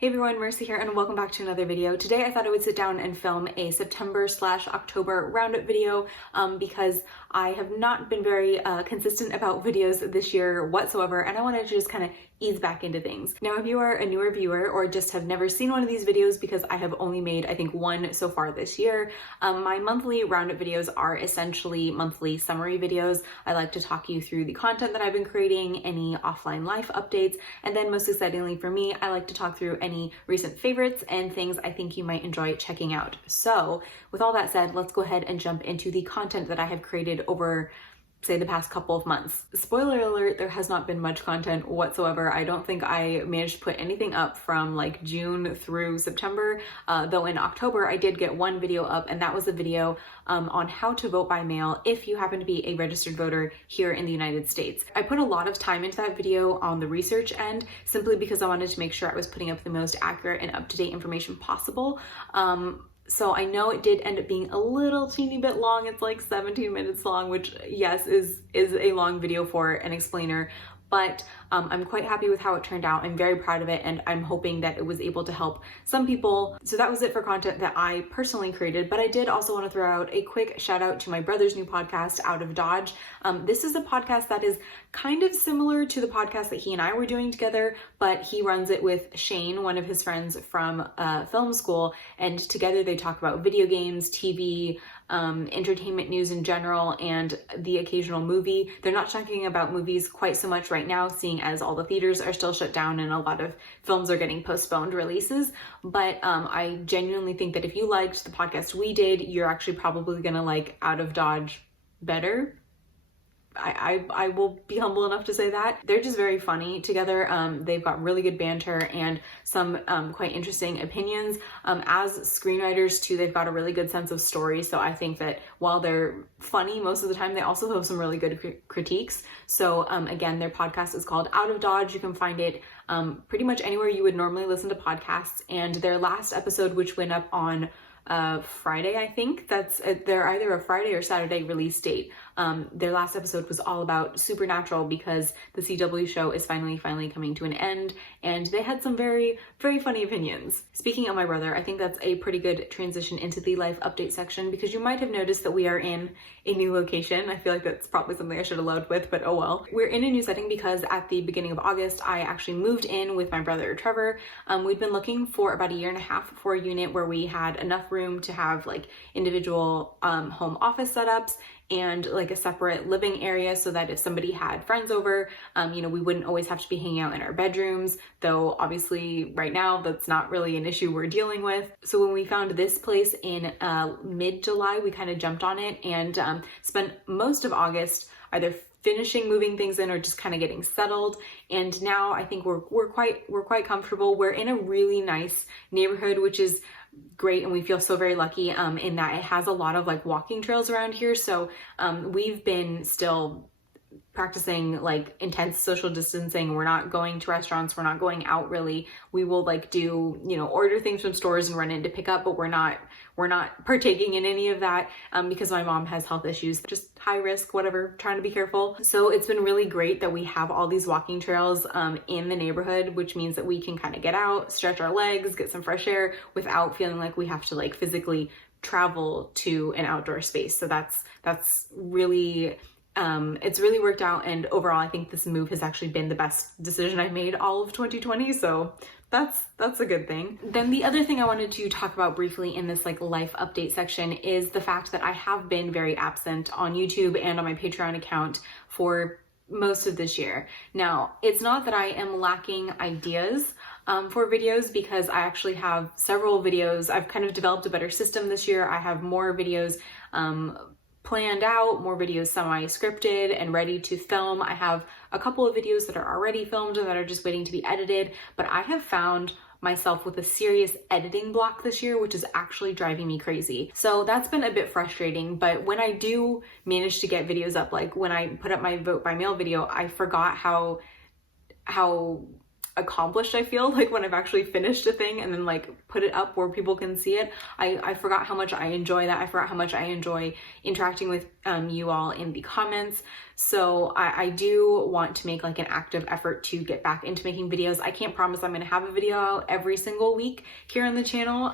Hey everyone, Marissa here and welcome back to another video. Today I thought I would sit down and film a September/October roundup video because I have not been very consistent about videos this year whatsoever, and I wanted to just kind of ease back into things. Now, if you are a newer viewer or just have never seen one of these videos, because I have only made, I think, one so far this year, my monthly roundup videos are essentially monthly summary videos. I like to talk you through the content that I've been creating, any offline life updates, and then most excitingly for me, I like to talk through any recent favorites and things I think you might enjoy checking out. So with all that said, let's go ahead and jump into the content that I have created over, say, the past couple of months. Spoiler alert, there has not been much content whatsoever. I don't think I managed to put anything up from like June through September, though in October I did get one video up, and that was a video on how to vote by mail if you happen to be a registered voter here in the United States. I put a lot of time into that video on the research end simply because I wanted to make sure I was putting up the most accurate and up-to-date information possible. So I know it did end up being a little teeny bit long. It's like 17 minutes long, which yes, is a long video for an explainer, but I'm quite happy with how it turned out. I'm very proud of it, and I'm hoping that it was able to help some people. So that was it for content that I personally created, but I did also want to throw out a quick shout out to my brother's new podcast, Out of Dodge. This is a podcast that is kind of similar to the podcast that he and I were doing together, but he runs it with Shane, one of his friends from film school, and together they talk about video games, TV, entertainment news in general, and the occasional movie. They're not talking about movies quite so much right now, seeing as all the theaters are still shut down and a lot of films are getting postponed releases. But I genuinely think that if you liked the podcast we did, you're actually probably gonna like Out of Dodge better. I will be humble enough to say that. They're just very funny together. They've got really good banter and some quite interesting opinions. As screenwriters too, they've got a really good sense of story. So I think that while they're funny most of the time, they also have some really good critiques. So again, their podcast is called Out of Dodge. You can find it pretty much anywhere you would normally listen to podcasts. And their last episode, which went up on Friday, I think they're either a Friday or Saturday release date. Their last episode was all about Supernatural because the CW show is finally coming to an end, and they had some very, very funny opinions. Speaking of my brother, I think that's a pretty good transition into the life update section, because you might have noticed that we are in a new location. I feel like that's probably something I should have led with, but oh well. We're in a new setting because at the beginning of August, I actually moved in with my brother Trevor. We'd been looking for about a year and a half for a unit where we had enough room to have like individual home office setups and like a separate living area, so that if somebody had friends over, we wouldn't always have to be hanging out in our bedrooms, though obviously right now that's not really an issue we're dealing with. So when we found this place in mid-July, we kind of jumped on it and spent most of August either finishing moving things in or just kind of getting settled. And now I think we're quite comfortable. We're in a really nice neighborhood, which is great, and we feel so very lucky in that it has a lot of like walking trails around here. So we've been still practicing like intense social distancing. We're not going to restaurants, we're not going out really. We will like do, order things from stores and run in to pick up, but we're not partaking in any of that because my mom has health issues, just high risk, whatever, trying to be careful. So it's been really great that we have all these walking trails in the neighborhood, which means that we can kind of get out, stretch our legs, get some fresh air without feeling like we have to like physically travel to an outdoor space. So that's really it's really worked out, and overall I think this move has actually been the best decision I've made all of 2020, so that's a good thing. Then the other thing I wanted to talk about briefly in this like life update section is the fact that I have been very absent on YouTube and on my Patreon account for most of this year. Now, it's not that I am lacking ideas for videos, because I actually have several videos. I've kind of developed a better system this year. I have more videos planned out, more videos semi-scripted and ready to film. I have a couple of videos that are already filmed and that are just waiting to be edited, but I have found myself with a serious editing block this year, which is actually driving me crazy. So that's been a bit frustrating, but when I do manage to get videos up, like when I put up my vote by mail video, I forgot how accomplished, I feel like, when I've actually finished a thing and then like put it up where people can see it. I forgot how much I enjoy that. I forgot how much I enjoy interacting with you all in the comments. So I do want to make like an active effort to get back into making videos. I can't promise I'm going to have a video out every single week here on the channel,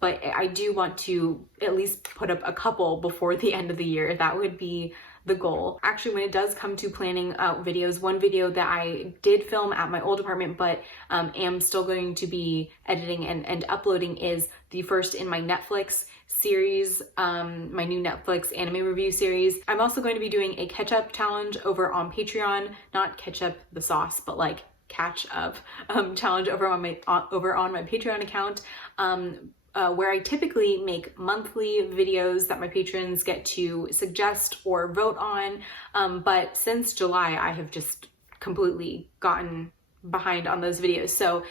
but I do want to at least put up a couple before the end of the year. That would be the goal. Actually, when it does come to planning out videos, one video that I did film at my old apartment but am still going to be editing and uploading is the first in my Netflix series, my new Netflix anime review series. I'm also going to be doing a catch-up challenge over on Patreon, not ketchup the sauce, but like catch up challenge over on my Patreon account, where I typically make monthly videos that my patrons get to suggest or vote on. But since July, I have just completely gotten behind on those videos. So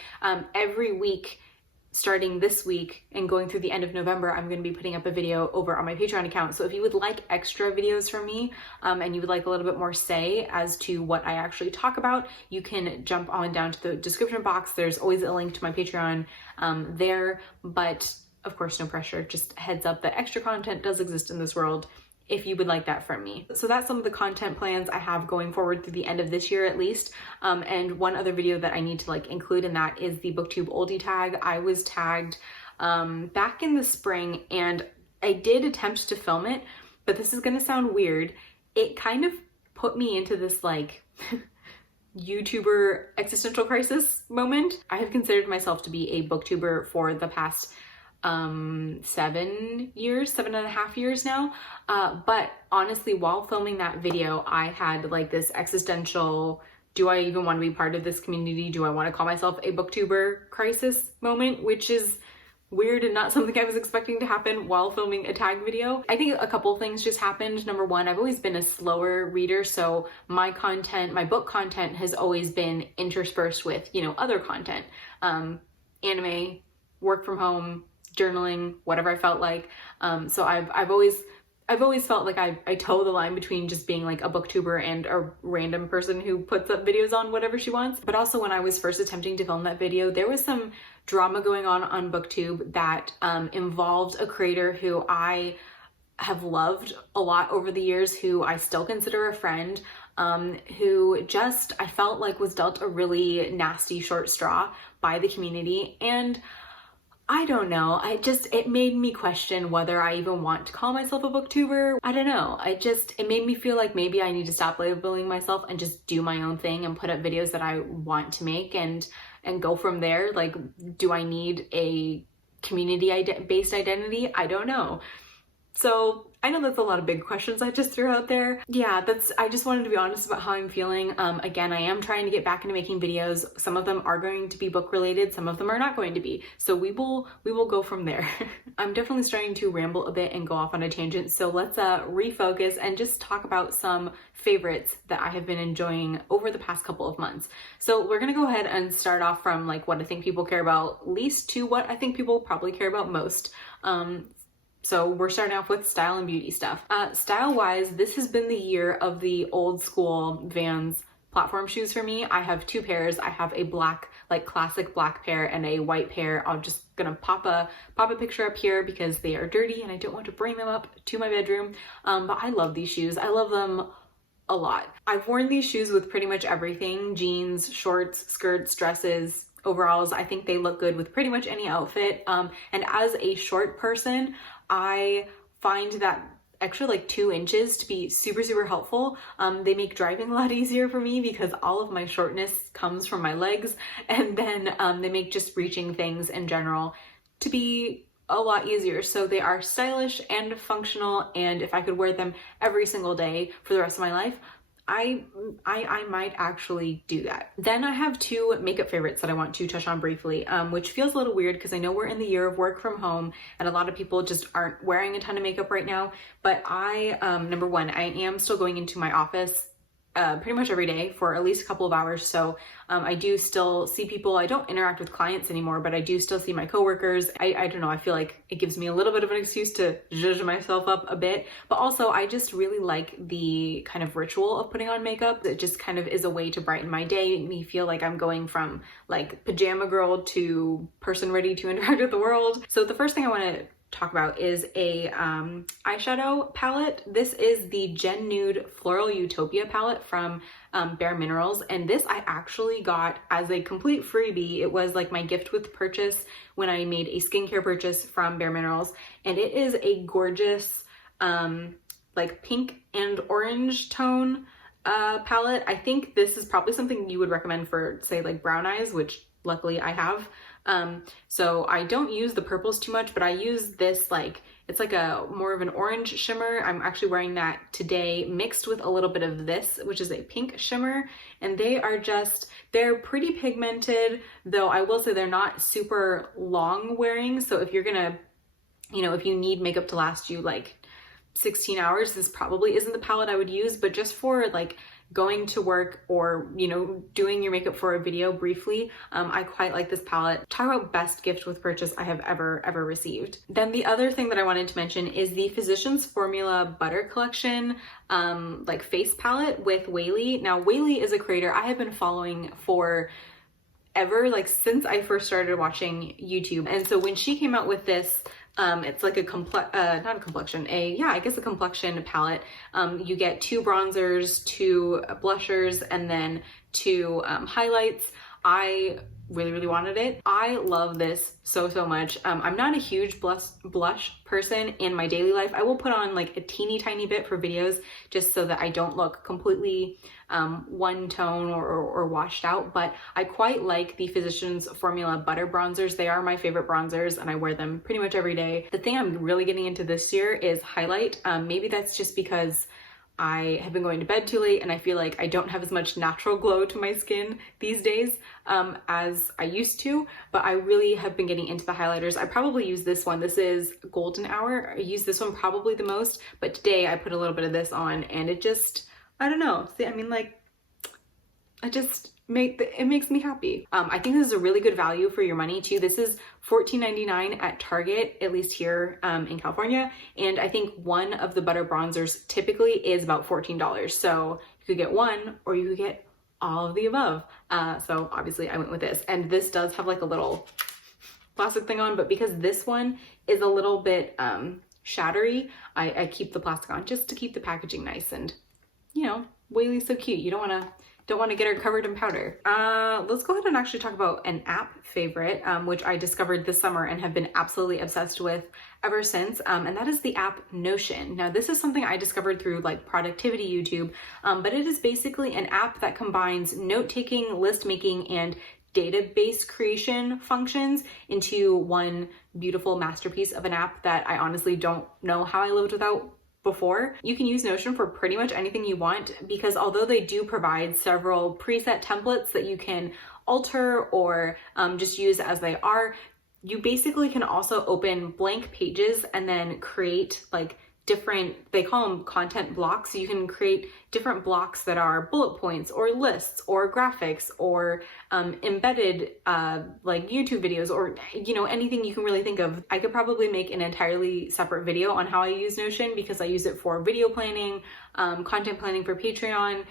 every week, starting this week and going through the end of November, I'm going to be putting up a video over on my Patreon account. So if you would like extra videos from me, and you would like a little bit more say as to what I actually talk about, you can jump on down to the description box. There's always a link to my Patreon there, but of course, no pressure. Just heads up that extra content does exist in this world if you would like that from me. So that's some of the content plans I have going forward through the end of this year at least. And one other video that I need to like include in that is the BookTube oldie tag. I was tagged back in the spring and I did attempt to film it, but this is gonna sound weird. It kind of put me into this like YouTuber existential crisis moment. I have considered myself to be a BookTuber for the past 7.5 years now. But honestly, while filming that video, I had like this existential, do I even want to be part of this community? Do I want to call myself a BookTuber crisis moment, which is weird and not something I was expecting to happen while filming a tag video. I think a couple things just happened. Number one, I've always been a slower reader, so my content, my book content has always been interspersed with, you know, other content, anime, work from home, journaling, whatever I felt like. So I've always felt like I toe the line between just being like a booktuber and a random person who puts up videos on whatever she wants. But also when I was first attempting to film that video, there was some drama going on BookTube that involved a creator who I have loved a lot over the years, who I still consider a friend, who just, I felt like was dealt a really nasty short straw by the community. And I don't know, it made me question whether I even want to call myself a booktuber. I don't know, it made me feel like maybe I need to stop labeling myself and just do my own thing and put up videos that I want to make and go from there. Like, do I need a community-based identity? I don't know. So I know that's a lot of big questions I just threw out there. Yeah, I just wanted to be honest about how I'm feeling. Again, I am trying to get back into making videos. Some of them are going to be book related, some of them are not going to be. So we will go from there. I'm definitely starting to ramble a bit and go off on a tangent. So let's refocus and just talk about some favorites that I have been enjoying over the past couple of months. So we're gonna go ahead and start off from like what I think people care about least to what I think people probably care about most. So we're starting off with style and beauty stuff. Style-wise, this has been the year of the old school Vans platform shoes for me. I have two pairs. I have a black, like classic black pair and a white pair. I'm just gonna pop a picture up here because they are dirty and I don't want to bring them up to my bedroom. But I love these shoes. I love them a lot. I've worn these shoes with pretty much everything: jeans, shorts, skirts, dresses, overalls. I think they look good with pretty much any outfit. And as a short person, I find that extra like 2 inches to be super, super helpful. They make driving a lot easier for me because all of my shortness comes from my legs, and then they make just reaching things in general to be a lot easier. So they are stylish and functional, and if I could wear them every single day for the rest of my life, I might actually do that. Then I have two makeup favorites that I want to touch on briefly, which feels a little weird because I know we're in the year of work from home and a lot of people just aren't wearing a ton of makeup right now. But number one, I am still going into my office pretty much every day for at least a couple of hours. So I do still see people. I don't interact with clients anymore, but I do still see my coworkers. I don't know, I feel like it gives me a little bit of an excuse to zhuzh myself up a bit, but also I just really like the kind of ritual of putting on makeup. It just kind of is a way to brighten my day, make me feel like I'm going from like pajama girl to person ready to interact with the world. So the first thing I want to talk about is a eyeshadow palette. This is the Gen Nude Floral Utopia palette from Bare Minerals, and this I actually got as a complete freebie. It was like my gift with purchase when I made a skincare purchase from Bare Minerals, and it is a gorgeous like pink and orange tone palette. I think this is probably something you would recommend for, say, like brown eyes, which luckily I have. So I don't use the purples too much, but I use this, like, it's like a more of an orange shimmer. I'm actually wearing that today mixed with a little bit of this, which is a pink shimmer, and they are just, they're pretty pigmented, though I will say they're not super long wearing. So if you're gonna, you know, if you need makeup to last you like 16 hours, this probably isn't the palette I would use, but just for like going to work or, you know, doing your makeup for a video briefly, I quite like this palette. Talk about best gift with purchase I have ever received. Then the other thing that I wanted to mention is the Physicians Formula Butter Collection like face palette with Whaley. Now Whaley is a creator I have been following for ever, like since I first started watching YouTube. And so when she came out with this, it's like a not a complexion, I guess a complexion palette. You get 2 bronzers, 2 blushers, and then 2 highlights. I really wanted it. I love this so much. I'm not a huge blush person in my daily life. I will put on like a teeny tiny bit for videos just so that I don't look completely one tone or washed out, but I quite like the Physicians Formula Butter Bronzers. They are my favorite bronzers and I wear them pretty much every day. The thing I'm really getting into this year is highlight. Maybe that's just because I have been going to bed too late and I feel like I don't have as much natural glow to my skin these days as I used to, but I really have been getting into the highlighters. I probably use this one. This is Golden Hour. I use this one probably the most, but today I put a little bit of this on and it just, I don't know. See, I mean, like, it makes me happy. I think this is a really good value for your money too. This is $14.99 at Target, at least here in California. And I think one of the butter bronzers typically is about $14. So you could get one or you could get all of the above. So obviously I went with this, and this does have like a little plastic thing on, but because this one is a little bit shattery, I keep the plastic on just to keep the packaging nice. And you know, Whaley's so cute. You don't want to get her covered in powder. Let's go ahead and actually talk about an app favorite, which I discovered this summer and have been absolutely obsessed with ever since, and that is the app Notion. Now, this is something I discovered through like productivity YouTube, but it is basically an app that combines note-taking, list-making, and database creation functions into one beautiful masterpiece of an app that I honestly don't know how I lived without before. You can use Notion for pretty much anything you want, because although they do provide several preset templates that you can alter or just use as they are, you basically can also open blank pages and then create like different, they call them content blocks. You can create different blocks that are bullet points or lists or graphics or embedded like YouTube videos, or you know, anything you can really think of. I could probably make an entirely separate video on how I use Notion, because I use it for video planning, content planning for Patreon,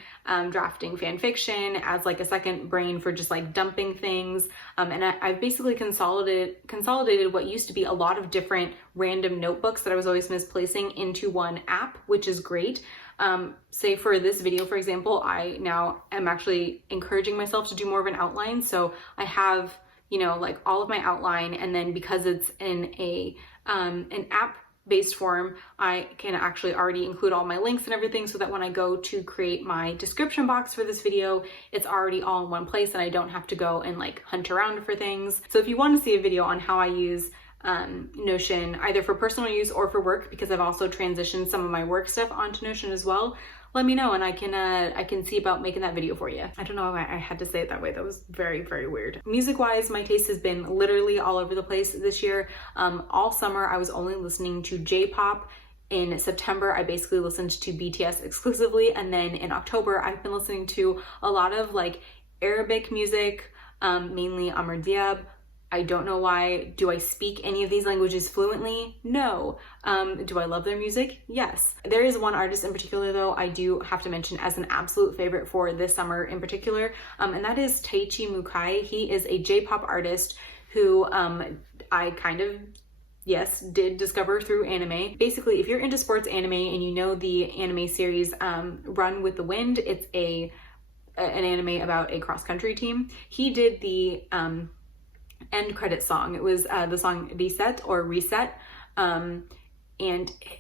drafting fan fiction, as like a second brain for just like dumping things, and I've basically consolidated what used to be a lot of different random notebooks that I was always misplacing into one app, which is great. Say for this video, for example, I now am actually encouraging myself to do more of an outline. So I have, you know, like all of my outline, and then because it's in an app based form, I can actually already include all my links and everything, so that when I go to create my description box for this video, it's already all in one place and I don't have to go and like hunt around for things. So if you want to see a video on how I use Notion either for personal use or for work, because I've also transitioned some of my work stuff onto Notion as well, let me know and I can see about making that video for you. I don't know why I had to say it that way. That was very weird. Music wise, my taste has been literally all over the place this year. All summer I was only listening to J-pop In September, I basically listened to BTS exclusively, and then in October, I've been listening to a lot of like Arabic music, mainly Amr Diab. I don't know why. Do I speak any of these languages fluently? No. Do I love their music? Yes. There is one artist in particular, though, I do have to mention as an absolute favorite for this summer in particular, and that is Taichi Mukai. He is a J-pop artist who I kind of, yes, did discover through anime. Basically, if you're into sports anime and you know the anime series Run with the Wind, it's an anime about a cross-country team. He did the end credit song. It was the song Reset or Reset. And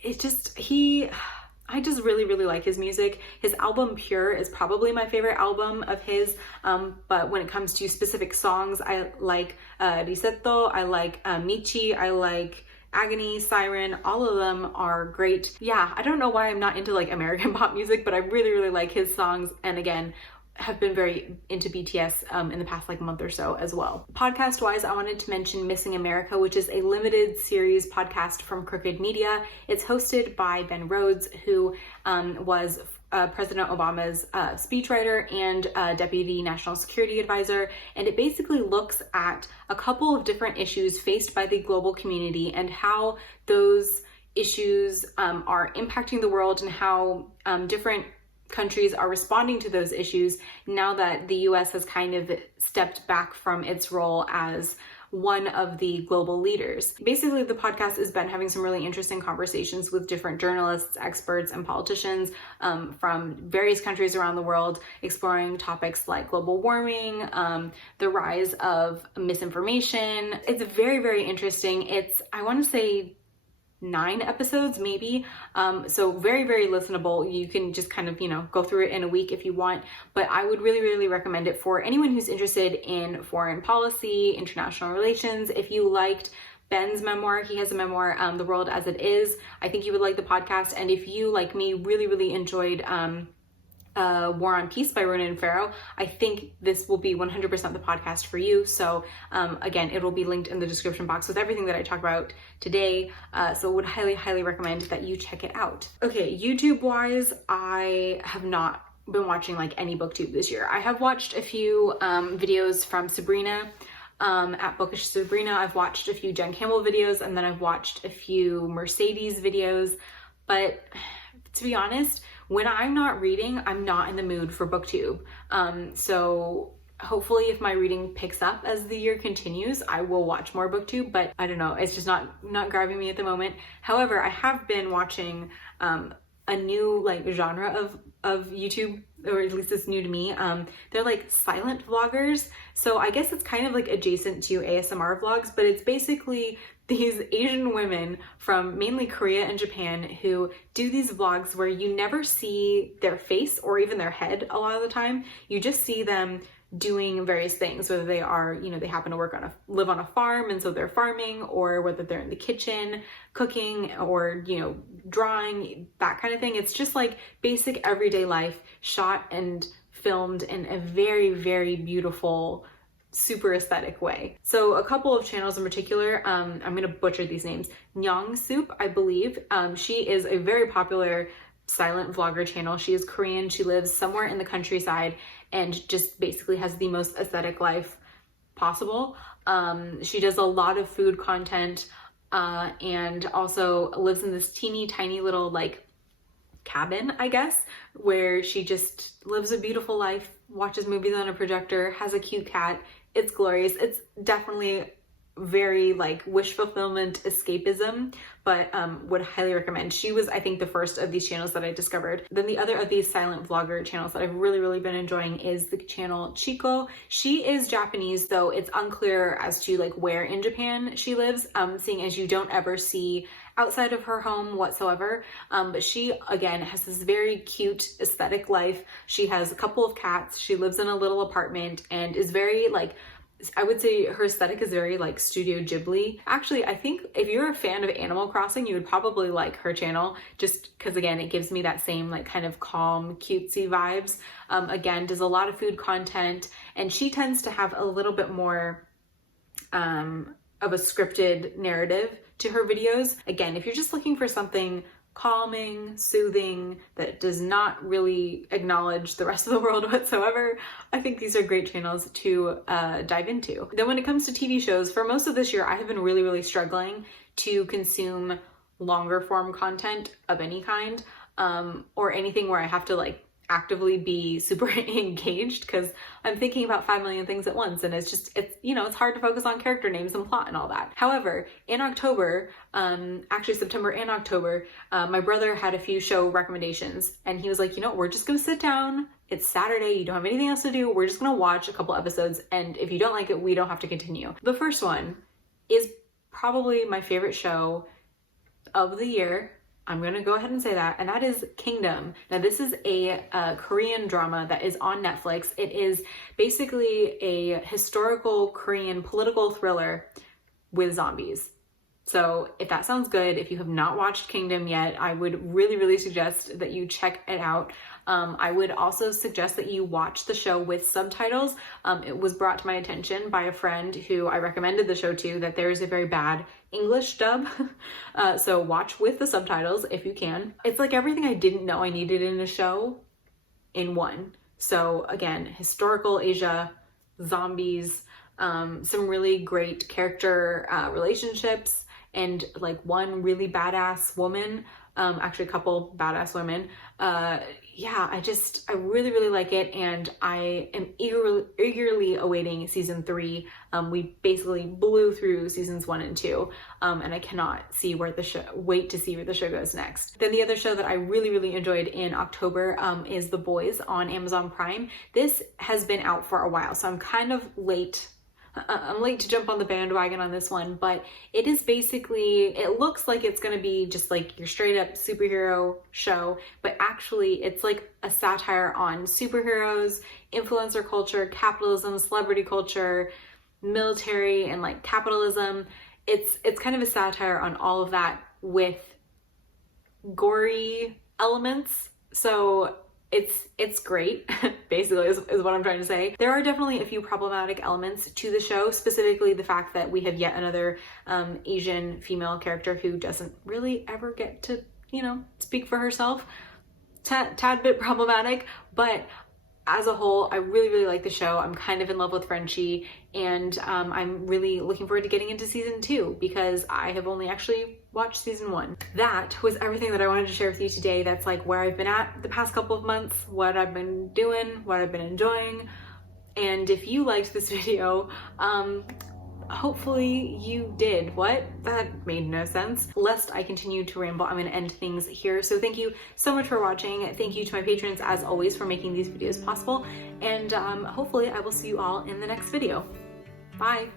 it just, I just really, really like his music. His album Pure is probably my favorite album of his. But when it comes to specific songs, I like Risetto, I like Michi, I like Agony, Siren, all of them are great. Yeah, I don't know why I'm not into like American pop music, but I really, really like his songs. And again, have been very into BTS in the past like month or so as well. Podcast wise, I wanted to mention Missing America, which is a limited series podcast from Crooked Media. It's hosted by Ben Rhodes, who was President Obama's speechwriter and Deputy National Security Advisor. And it basically looks at a couple of different issues faced by the global community and how those issues are impacting the world and how different countries are responding to those issues now that the US has kind of stepped back from its role as one of the global leaders. Basically, the podcast has been having some really interesting conversations with different journalists, experts, and politicians from various countries around the world, exploring topics like global warming, the rise of misinformation. It's very, very interesting. It's, I want to say, 9 episodes maybe, so very, very listenable. You can just kind of, you know, go through it in a week if you want, but I would really, really recommend it for anyone who's interested in foreign policy, international relations. If you liked Ben's memoir, he has a memoir, The World as It Is, I think you would like the podcast. And if you, like me, really, really enjoyed War on Peace by Ronan Farrow, I think this will be 100% the podcast for you. So again, it will be linked in the description box with everything that I talk about today. So would highly, highly recommend that you check it out. Okay, YouTube wise, I have not been watching like any BookTube this year. I have watched a few videos from Sabrina at Bookish Sabrina. I've watched a few Jen Campbell videos, and then I've watched a few Mercedes videos. But to be honest, when I'm not reading, I'm not in the mood for BookTube. So hopefully if my reading picks up as the year continues, I will watch more BookTube, but I don't know, it's just not grabbing me at the moment. However, I have been watching a new like genre of YouTube, or at least it's new to me. They're like silent vloggers. So I guess it's kind of like adjacent to ASMR vlogs, but it's basically these Asian women from mainly Korea and Japan who do these vlogs where you never see their face or even their head a lot of the time. You just see them doing various things, whether they are, you know, they happen to live on a farm and so they're farming, or whether they're in the kitchen cooking, or, you know, drawing, that kind of thing. It's just like basic everyday life shot and filmed in a very, very beautiful, super aesthetic way. So a couple of channels in particular, I'm gonna butcher these names. Nyang Soup, I believe. She is a very popular silent vlogger channel. She is Korean. She lives somewhere in the countryside and just basically has the most aesthetic life possible. She does a lot of food content and also lives in this teeny tiny little like cabin, I guess, where she just lives a beautiful life, watches movies on a projector, has a cute cat. It's glorious. It's definitely very like wish fulfillment escapism, but would highly recommend. She was, I think, the first of these channels that I discovered. Then the other of these silent vlogger channels that I've really, really been enjoying is the channel Chico. She is Japanese, though it's unclear as to like where in Japan she lives, seeing as you don't ever see outside of her home whatsoever. But she, again, has this very cute aesthetic life. She has a couple of cats. She lives in a little apartment and is very like, I would say her aesthetic is very like Studio Ghibli. Actually, I think if you're a fan of Animal Crossing, you would probably like her channel, just because again, it gives me that same like kind of calm, cutesy vibes. Again, does a lot of food content, and she tends to have a little bit more of a scripted narrative to her videos. Again, if you're just looking for something calming, soothing, that does not really acknowledge the rest of the world whatsoever, I think these are great channels to dive into. Then when it comes to TV shows, for most of this year, I have been really struggling to consume longer form content of any kind, or anything where I have to like actively be super engaged, because I'm thinking about 5 million things at once, and it's you know, it's hard to focus on character names and plot and all that. However, in October, actually September and October, my brother had a few show recommendations, and he was like, you know, we're just gonna sit down, it's Saturday, you don't have anything else to do, we're just gonna watch a couple episodes, and if you don't like it, we don't have to continue. The first one is probably my favorite show of the year. I'm gonna go ahead and say that, and that is Kingdom. Now this is a Korean drama that is on Netflix. It is basically a historical Korean political thriller with zombies. So if that sounds good, if you have not watched Kingdom yet, I would really suggest that you check it out. I would also suggest that you watch the show with subtitles. It was brought to my attention by a friend who I recommended the show to that there is a very bad English dub. So watch with the subtitles if you can. It's like everything I didn't know I needed in a show in one. So again, historical Asia, zombies, some really great character relationships, and like one really badass woman, actually a couple badass women. Yeah, I really like it, and I am eagerly awaiting season 3. We basically blew through seasons 1 and 2, and I cannot wait to see where the show goes next. Then the other show that I really enjoyed in October is The Boys on Amazon Prime. This has been out for a while, so I'm kind of late. I'm late to jump on the bandwagon on this one, but it is basically, it looks like it's going to be just like your straight up superhero show, but actually it's like a satire on superheroes, influencer culture, capitalism, celebrity culture, military, and like capitalism. It's kind of a satire on all of that with gory elements. So it's great, basically, is what I'm trying to say. There are definitely a few problematic elements to the show, specifically the fact that we have yet another Asian female character who doesn't really ever get to, you know, speak for herself. Tad bit problematic, but as a whole, I really like the show. I'm kind of in love with Frenchie, and I'm really looking forward to getting into season 2 because I have only actually watched season 1. That was everything that I wanted to share with you today. That's like where I've been at the past couple of months, what I've been doing, what I've been enjoying. And if you liked this video, hopefully you did. What? That made no sense. Lest I continue to ramble, I'm going to end things here. So thank you so much for watching. Thank you to my patrons, as always, for making these videos possible. And hopefully I will see you all in the next video. Bye!